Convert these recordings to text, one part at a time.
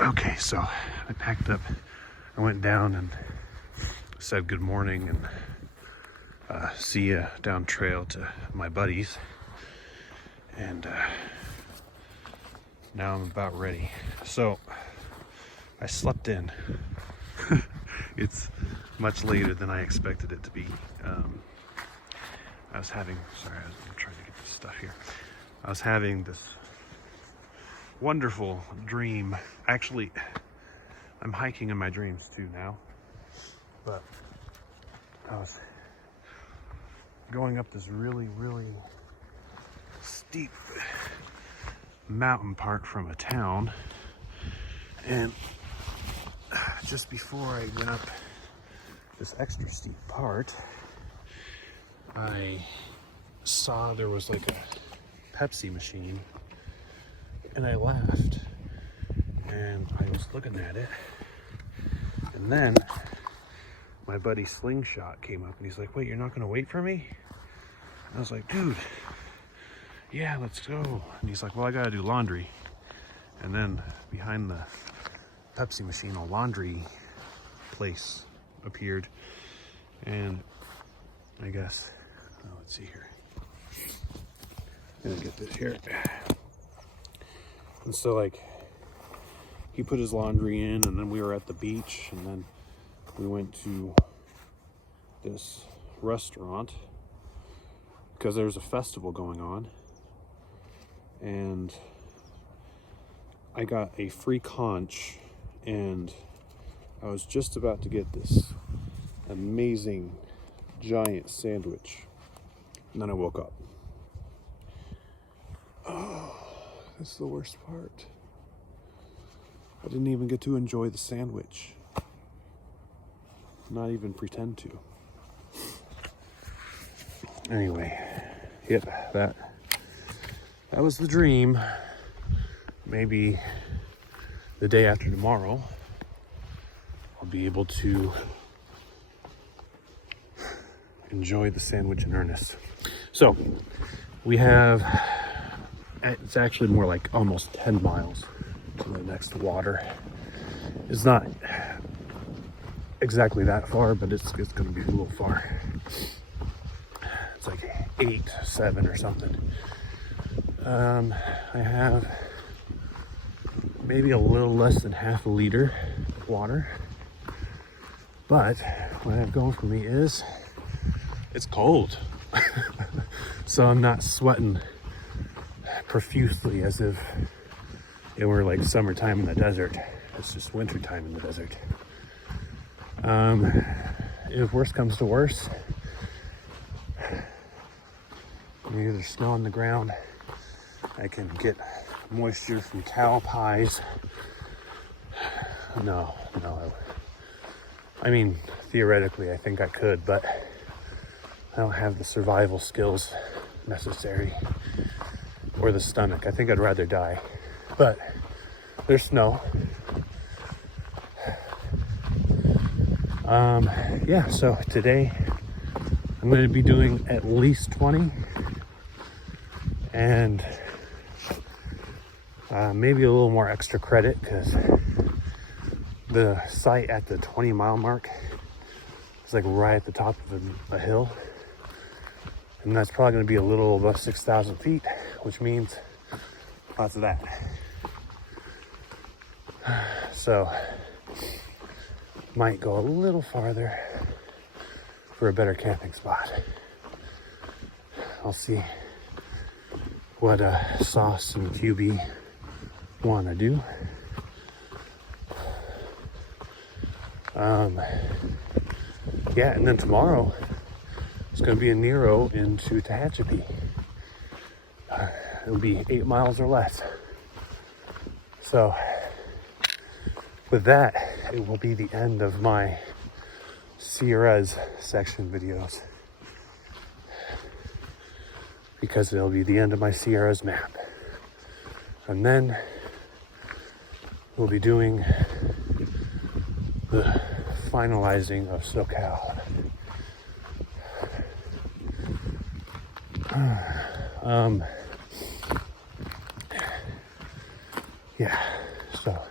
Okay, so I packed up. I went down and said good morning and see ya down trail to my buddies. And now I'm about ready. So I slept in. It's much later than I expected it to be. I'm trying to get this stuff here. I was having this wonderful dream. Actually, I'm hiking in my dreams too now. But I was going up this really, really steep mountain part from a town. And just before I went up this extra steep part, I saw there was like a Pepsi machine, and I laughed, and I was looking at it, and then my buddy Slingshot came up and he's like, "Wait, you're not gonna wait for me?" And I was like, "Dude, yeah, let's go." And he's like, "Well, I gotta do laundry." And then behind the Pepsi machine, a laundry place appeared, and I guess, let's see here. I'm gonna get this here. And so, like, he put his laundry in, and then we were at the beach, and then we went to this restaurant because there's a festival going on, and I got a free conch, and I was just about to get this amazing giant sandwich, and then I woke up. Oh, that's the worst part. I didn't even get to enjoy the sandwich. Not even pretend to. Anyway, yep, that was the dream. Maybe the day after tomorrow, I'll be able to enjoy the sandwich in earnest. So we have, it's actually more like almost 10 miles to the next water. It's not exactly that far, but it's going to be a little far. It's like 8, 7 or something. I have maybe a little less than half a liter of water, but what I have going for me is it's cold. So I'm not sweating profusely as if it were like summertime in the desert. It's just wintertime in the desert. If worse comes to worse, either snow on the ground, I can get moisture from cow pies. No. I mean, theoretically, I think I could, but I don't have the survival skills necessary, or the stomach. I think I'd rather die. But there's snow. Yeah, so today I'm going to be doing at least 20, and maybe a little more extra credit because the site at the 20-mile mark is like right at the top of a hill, and that's probably going to be a little above 6,000 feet, which means lots of that. So might go a little farther for a better camping spot. I'll see what Sauce and QB want to do. Yeah, and then tomorrow it's going to be a Nero into Tehachapi. It'll be 8 miles or less. So with that, it will be the end of my Sierras section videos, because it'll be the end of my Sierras map. And then we'll be doing the finalizing of SoCal. Yeah, so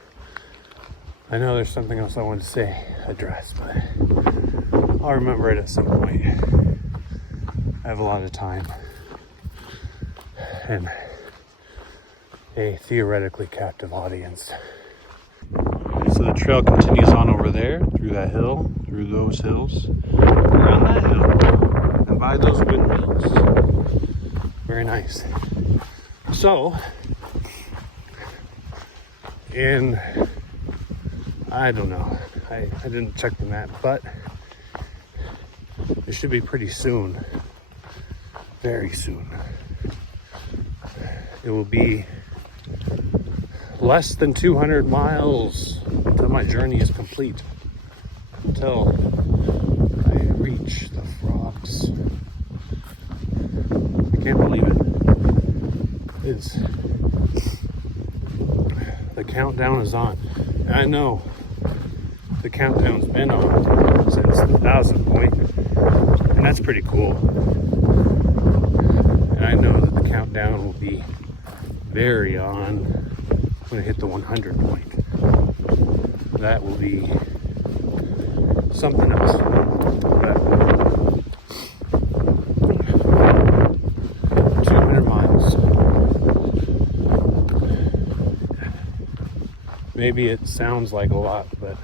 I know there's something else I wanted to say, address, but I'll remember it at some point. I have a lot of time and a theoretically captive audience. So the trail continues on over there, through that hill, through those hills, around that hill, and by those windmills. Very nice. So, I don't know, I didn't check the map, but it should be pretty soon, very soon. It will be less than 200 miles until my journey is complete, until I reach the frogs. I can't believe it. The countdown is on. And I know the countdown's been on since the 1,000 point, and that's pretty cool. And I know that the countdown will be very on when I hit the 100 point. That will be something else. But 200 miles. Maybe it sounds like a lot, but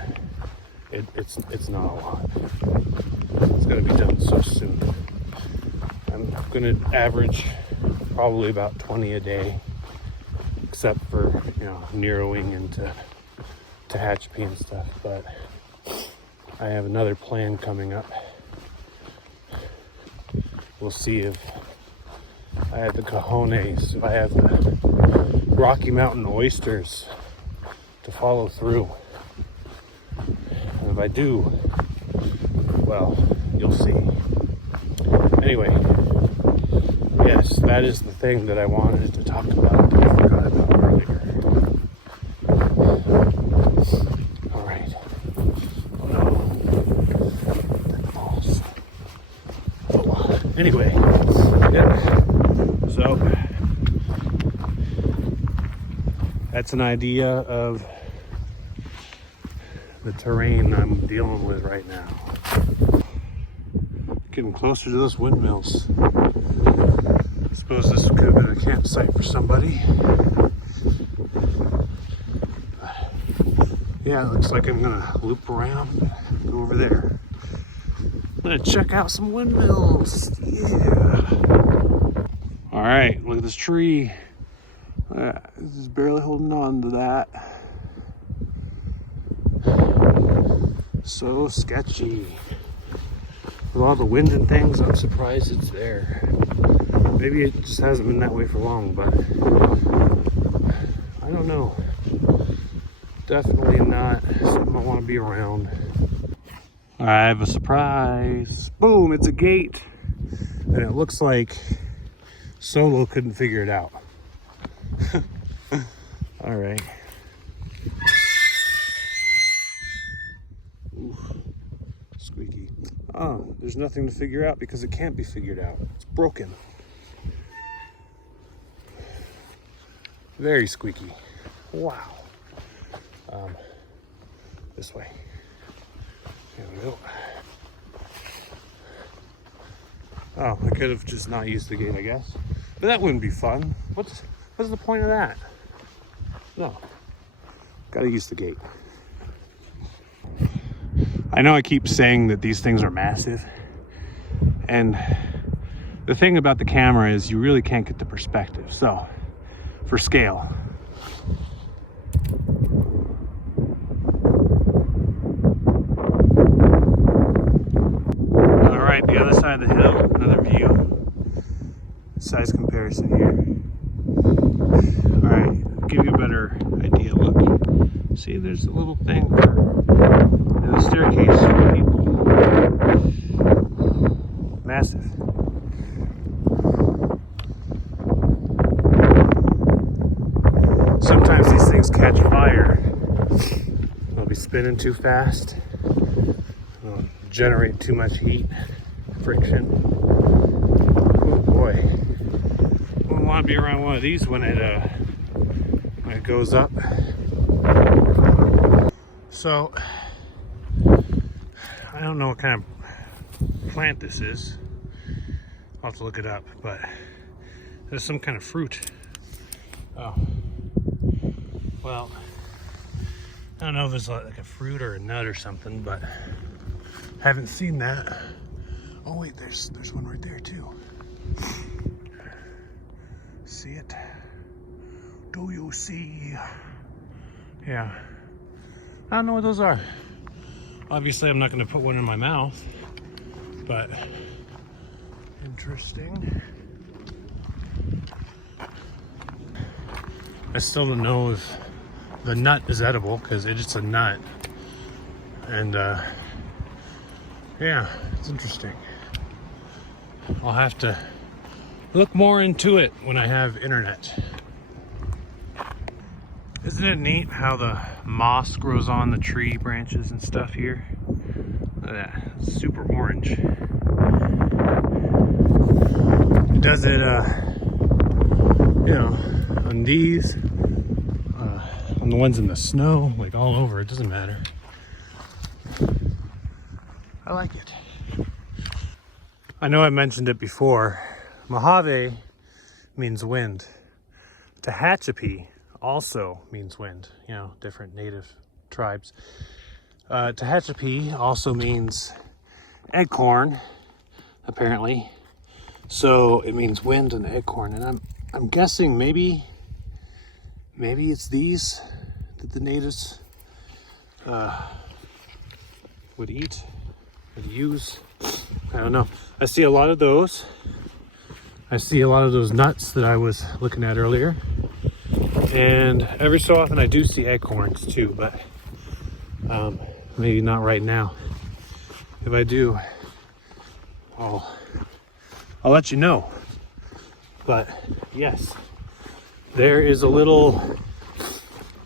it's not a lot. It's gonna be done so soon. I'm gonna average probably about 20 a day, except for, you know, narrowing into Tehachapi and stuff. But I have another plan coming up. We'll see if I have the cojones, if I have the Rocky Mountain oysters to follow through. And if I do, well, you'll see. Anyway, yes, that is the thing that I wanted to talk about that I forgot about earlier. All right. Oh no. The balls. Oh, anyway, yeah. So that's an idea of the terrain I'm dealing with right now. Getting closer to those windmills. I suppose this could have been a campsite for somebody. Yeah, it looks like I'm gonna loop around and go over there. I'm gonna check out some windmills. Yeah. All right, look at this tree. This is barely holding on to that. So sketchy. With all the wind and things, I'm surprised it's there. Maybe it just hasn't been that way for long, but I don't know. Definitely not something I want to be around. I have a surprise. Boom, it's a gate. And it looks like Solo couldn't figure it out. All right. Ooh, squeaky. Oh, there's nothing to figure out because it can't be figured out. It's broken. Very squeaky. Wow. This way. There we go. Oh, I could have just not used the gate, I guess. But that wouldn't be fun. What's the point of that? No. Gotta use the gate. I know I keep saying that these things are massive. And the thing about the camera is you really can't get the perspective. So, for scale. Alright, the other side of the hill, another view. Size comparison here. Alright, give you a better idea. Look. See, there's a little thing for the staircase for people. Massive. Sometimes these things catch fire. They'll be spinning too fast. They'll generate too much heat, friction. Oh boy. Wouldn't want to be around one of these when it goes up. So, I don't know what kind of plant this is. I'll have to look it up, but there's some kind of fruit. Oh, well, I don't know if it's like a fruit or a nut or something, but haven't seen that. Oh wait, there's one right there too. See it? Do you see? Yeah. I don't know what those are. Obviously, I'm not going to put one in my mouth, but interesting. I still don't know if the nut is edible because it's a nut. And yeah, it's interesting. I'll have to look more into it when I have internet. Isn't it neat how the moss grows on the tree branches and stuff here? Look at that, it's super orange. It does it, you know, on these, on the ones in the snow, like all over, it doesn't matter. I like it. I know I mentioned it before. Mojave means wind. Tehachapi also means wind, you know, different native tribes. Tehachapi also means acorn, apparently. So it means wind and acorn, and I'm guessing maybe it's these that the natives would eat, would use. I don't know. I see a lot of those. I see a lot of those nuts that I was looking at earlier. And every so often I do see acorns too, but maybe not right now. If I do, I'll let you know. But yes, there is a little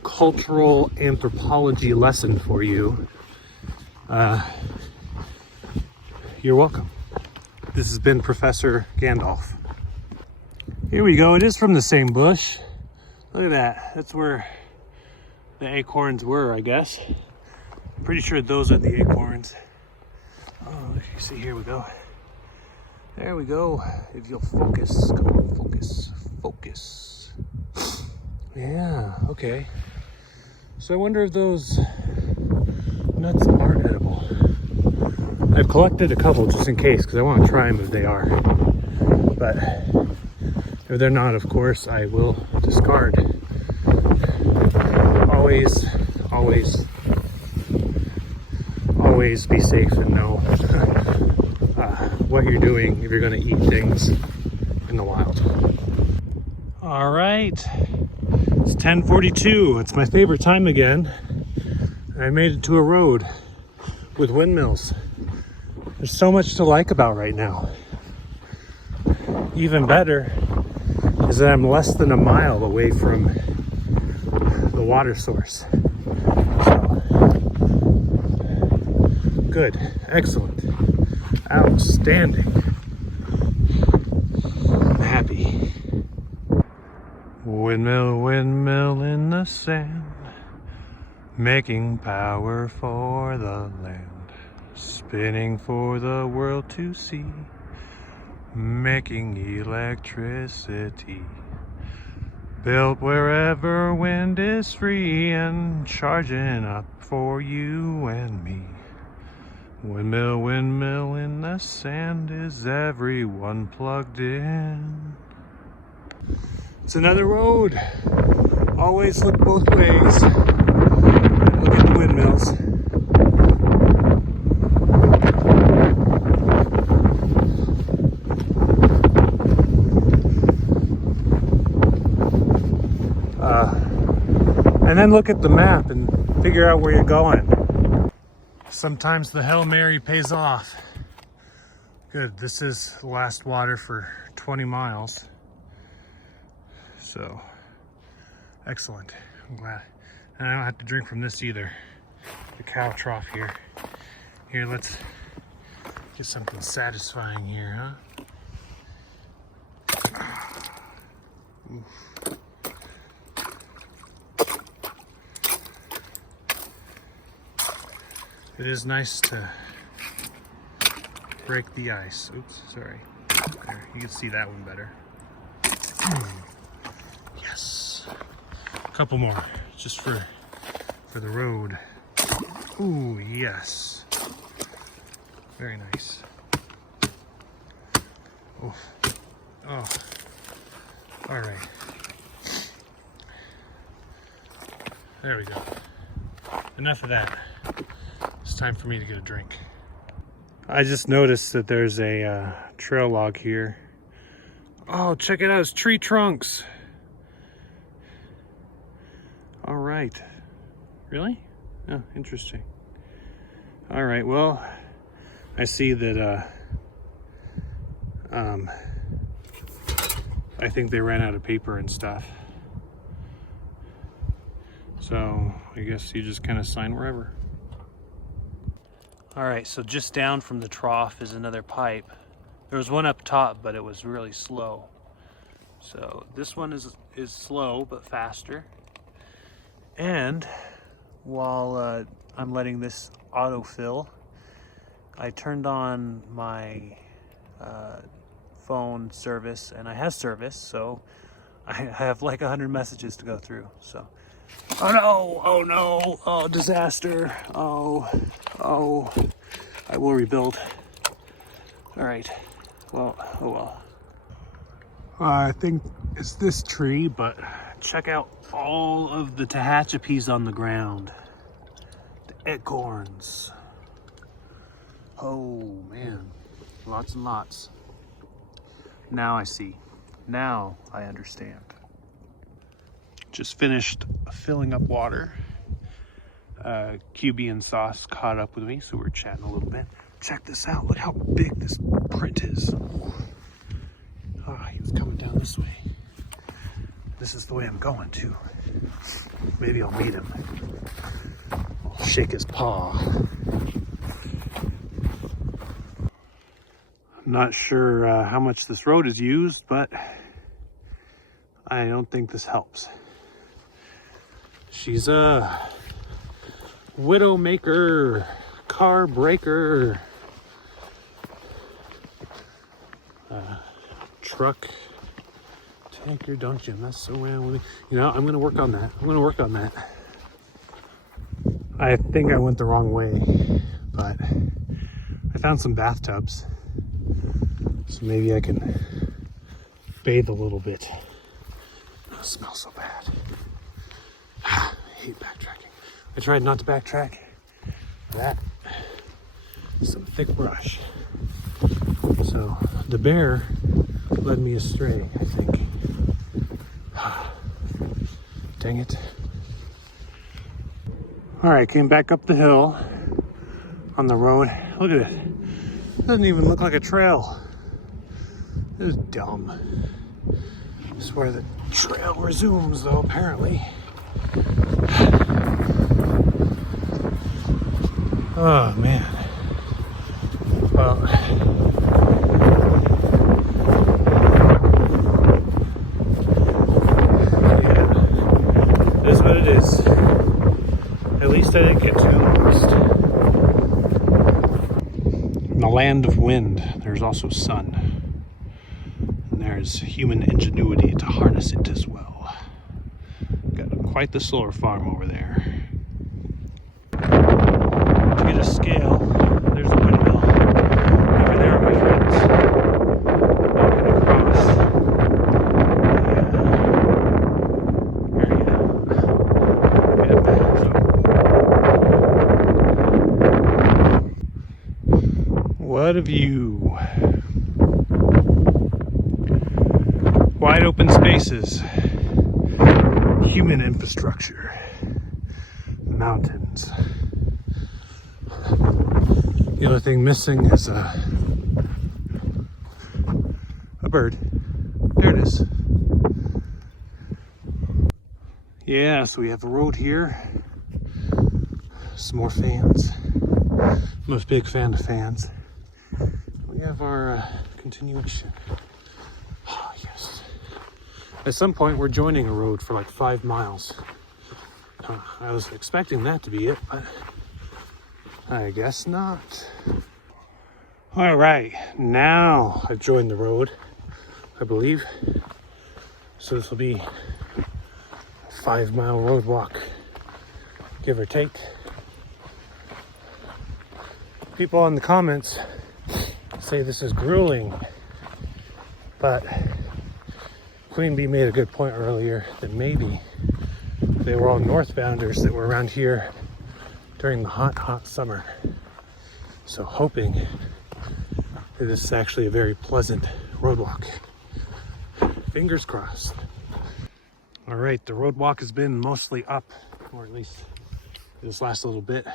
cultural anthropology lesson for you. You're welcome. This has been Professor Gandalf. Here we go. It is from the same bush. Look at that. That's where the acorns were, I guess. I'm pretty sure those are the acorns. Oh, you see, here we go. There we go. If you'll focus. Come on, focus. Focus. Yeah, okay. So I wonder if those nuts are edible. I've collected a couple just in case because I want to try them if they are. But if they're not, of course, I will discard. Always be safe and know what you're doing if you're going to eat things in the wild. All right, it's 10:42. It's my favorite time again. I made it to a road with windmills. There's so much to like about right now. Even better is that I'm less than a mile away from the water source. So, good, excellent, outstanding. I'm happy. Windmill, windmill in the sand, making power for the land, spinning for the world to see, making electricity, built wherever wind is free and charging up for you and me. Windmill, windmill in the sand, is everyone plugged in? It's another road. Always look both ways. Look at the windmills. And then look at the map and figure out where you're going. Sometimes the Hail Mary pays off. Good, this is the last water for 20 miles. So, excellent, I'm glad. And I don't have to drink from this either. The cow trough here. Here, let's get something satisfying here, huh? Oof. It is nice to break the ice. Oops, sorry. There, you can see that one better. Yes. A couple more, just for the road. Ooh, yes. Very nice. Oh, oh. All right. There we go. Enough of that. It's time for me to get a drink. I just noticed that there's a trail log here. Oh, check it out, it's tree trunks. All right. Really? Oh, interesting. All right, well, I see that I think they ran out of paper and stuff. So I guess you just kind of sign wherever. All right, so just down from the trough is another pipe. There was one up top, but it was really slow. So this one is slow, but faster. And while I'm letting this autofill, I turned on my phone service, and I have service, so I have like 100 messages to go through. So, oh no, oh no, oh disaster, oh, I will rebuild. All right, well, oh well. I think it's this tree, but check out all of the Tehachapis on the ground. The acorns. Oh man, lots and lots. Now I see. Now I understand. Just finished filling up water. QB and Sauce caught up with me, so we're chatting a little bit. Check this out. Look how big this print is. Oh, he was coming down this way. This is the way I'm going too. Maybe I'll meet him. I'll shake his paw. I'm not sure how much this road is used, but I don't think this helps. She's a widow maker, car breaker, truck tanker. Don't you mess around with me. You know, I'm gonna work on that. I'm gonna work on that. I think I went the wrong way, but I found some bathtubs, so maybe I can bathe a little bit. Oh, it smells so bad. I hate backtracking. I tried not to backtrack. That, some thick brush. So the bear led me astray, I think. Dang it. All right, came back up the hill on the road. Look at it. Doesn't even look like a trail. It was dumb. This is where the trail resumes, though, apparently. Oh, man. Well, yeah, it is what it is. At least I didn't get too lost. In the land of wind, there's also sun. And there's human ingenuity to harness it as well. Got quite the solar farm over there. To get a scale, there's a windmill. Over there are my friends. Walking across the area. What a view. Wide open spaces. Human infrastructure. Mountains. The only thing missing is a bird. There it is. Yeah, so we have a road here. Some more fans. I'm a big fan of fans. We have our continuation. Oh, yes. At some point, we're joining a road for like 5 miles. I was expecting that to be it, but I guess not. All right, now I've joined the road, I believe. So this will be a 5-mile road walk, give or take. People in the comments say this is grueling, but Queen Bee made a good point earlier that maybe they were all northbounders that were around here during the hot summer. So hoping that this is actually a very pleasant road walk. Fingers crossed. All right, the road walk has been mostly up, or at least this last little bit,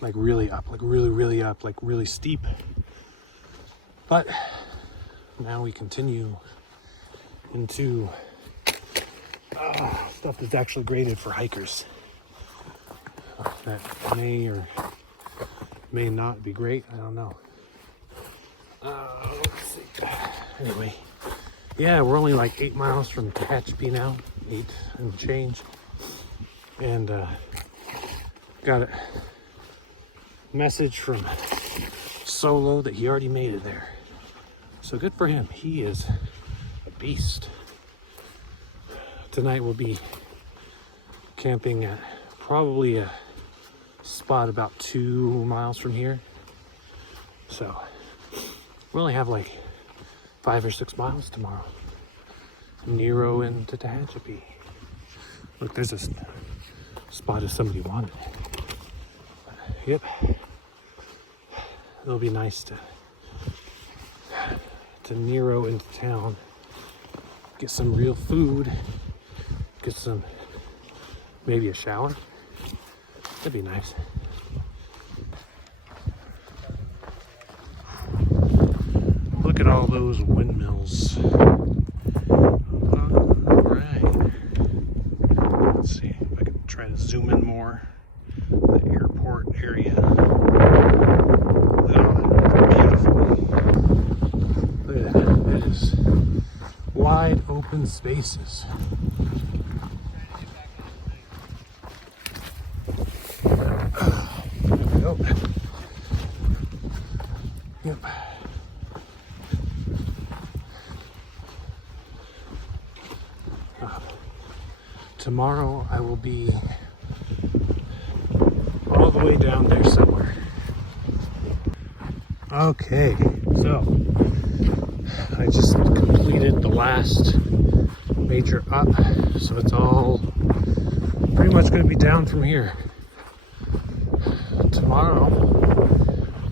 like really up, like really up, like really steep. But now we continue into stuff that's actually graded for hikers. That may or may not be great, I don't know. Let's see. Anyway, yeah, we're only like 8 miles from Tehachapi now, 8 and change. And got a message from Solo that he already made it there. So good for him, he is a beast. Tonight we'll be camping at probably a spot about 2 miles from here. So we only have like 5 or 6 miles tomorrow. Nero into Tehachapi. Look, there's a spot if somebody wanted. Yep. It'll be nice to Nero into town. Get some real food. Get some, maybe a shower. That'd be nice. Look at all those windmills. Alright. Let's see if I can try to zoom in more. The airport area. Oh, beautiful. Look at that. It is wide open spaces. There we go. Yep. Tomorrow I will be all the way down there somewhere. Okay, so I just completed the last major up, so it's all pretty much going to be down from here. Tomorrow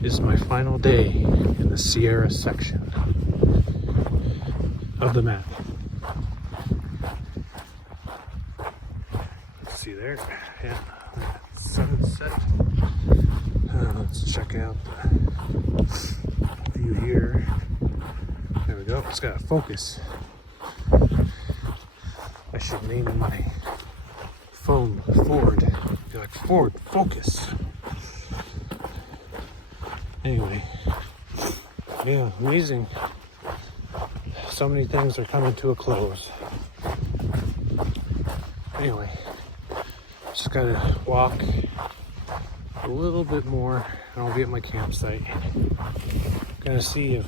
is my final day in the Sierra section of the map. Let's see there, yeah, sunset. Let's check out the view here. There we go, it's got a focus. I should name my phone Ford. Be like, Ford, focus. Anyway, yeah, amazing. So many things are coming to a close. Anyway, just gotta walk a little bit more and I'll be at my campsite. Gonna see if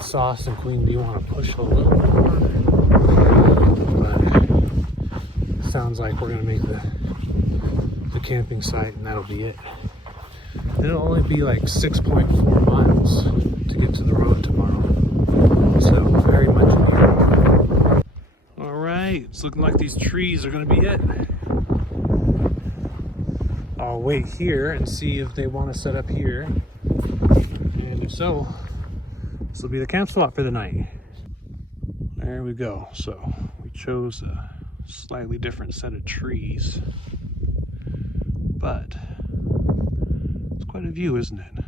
Sauce and Queen Bee want to push a little more. But sounds like we're gonna make the camping site and that'll be it. It'll only be like 6.4 miles to get to the road tomorrow. So very much needed. All right, it's looking like these trees are gonna be it. I'll wait here and see if they want to set up here. And if so, this will be the camp spot for the night. There we go. So we chose a slightly different set of trees, but it's quite a view, isn't it?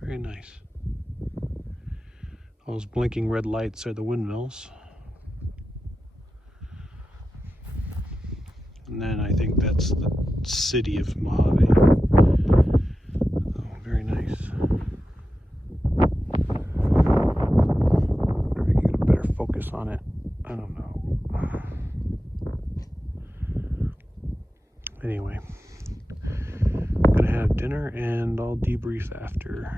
Very nice. Those blinking red lights are the windmills. And then I think that's the city of Mojave. Oh, very nice. Wonder if I can get a better focus on it. I don't know. Anyway, gonna have dinner and I'll debrief after.